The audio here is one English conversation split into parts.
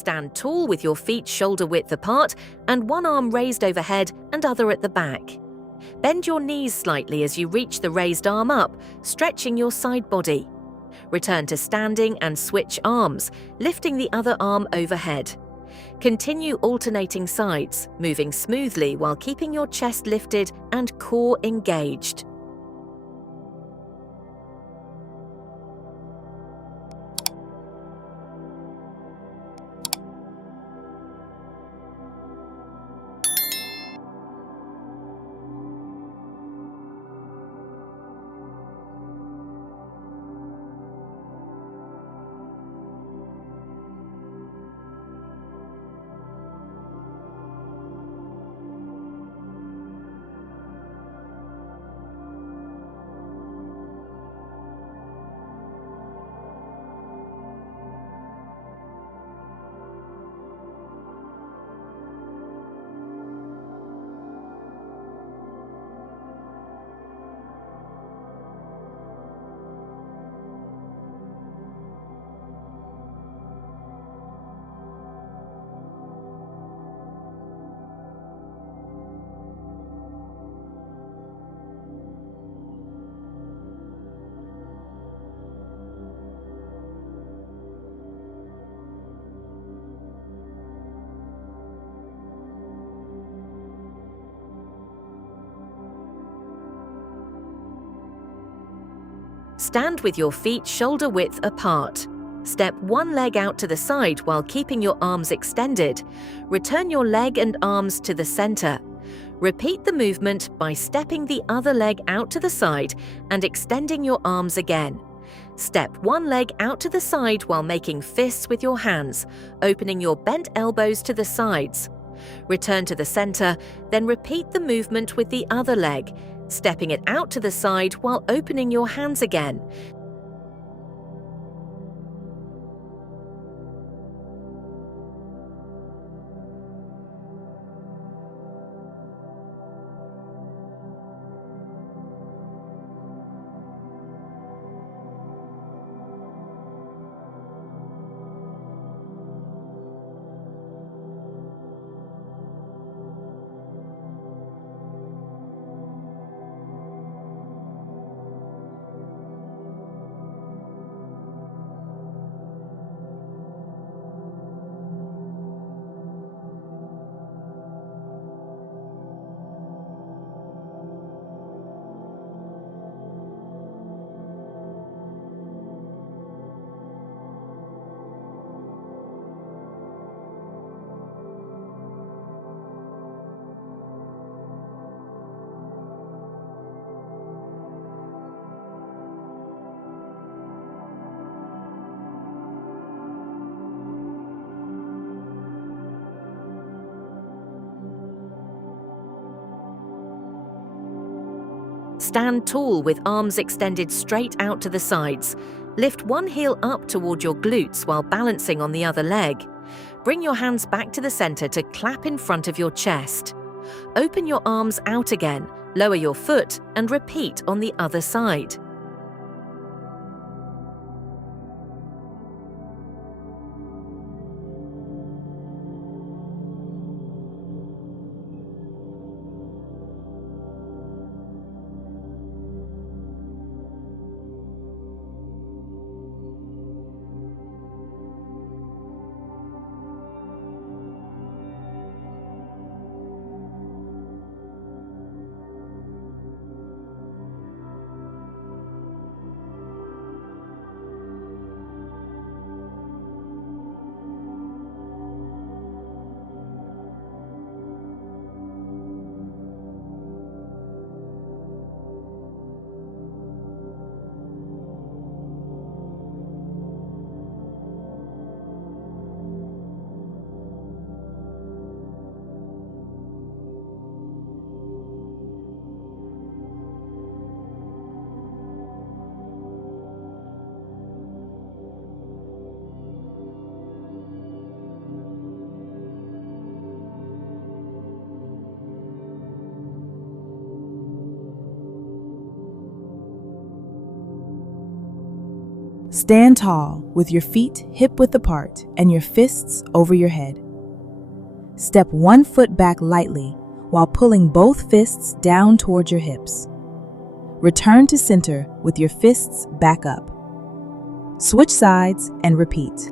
Stand tall with your feet shoulder width apart and one arm raised overhead and other at the back. Bend your knees slightly as you reach the raised arm up, stretching your side body. Return to standing and switch arms, lifting the other arm overhead. Continue alternating sides, moving smoothly while keeping your chest lifted and core engaged. Stand with your feet shoulder width apart. Step one leg out to the side while keeping your arms extended. Return your leg and arms to the center. Repeat the movement by stepping the other leg out to the side and extending your arms again. Step one leg out to the side while making fists with your hands, opening your bent elbows to the sides. Return to the center, then repeat the movement with the other leg, stepping it out to the side while opening your hands again. Stand tall with arms extended straight out to the sides. Lift one heel up toward your glutes while balancing on the other leg. Bring your hands back to the center to clap in front of your chest. Open your arms out again, lower your foot, and repeat on the other side. Stand tall with your feet hip-width apart and your fists over your head. Step one foot back lightly while pulling both fists down toward your hips. Return to center with your fists back up. Switch sides and repeat.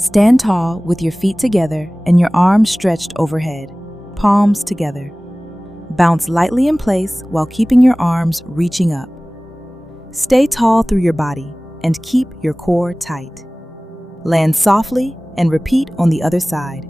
Stand tall with your feet together and your arms stretched overhead, palms together. Bounce lightly in place while keeping your arms reaching up. Stay tall through your body and keep your core tight. Land softly and repeat on the other side.